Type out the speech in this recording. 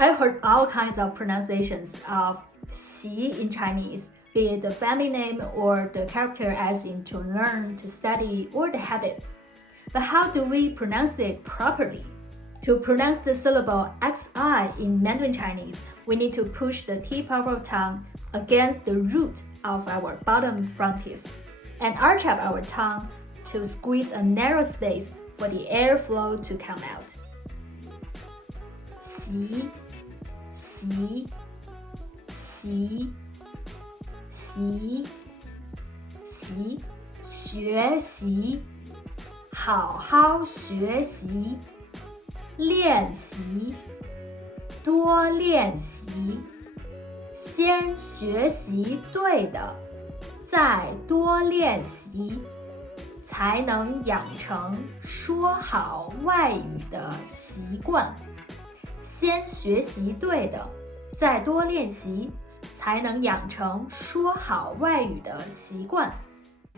I heard all kinds of pronunciations of 习 in Chinese, be it the family name or the character as in to learn, to study, or the habit. But how do we pronounce it properly? To pronounce the syllable xi in Mandarin Chinese, we need to push the tip of our tongue against the root of our bottom front teeth and arch up our tongue to squeeze a narrow space for the airflow to come out. 习 习 习 习 习 学习 好好学习 练习 多练习 先学习对的 再多练习 才能养成说好外语的习惯 先学习对的 再多练习 才能养成说好外语的习惯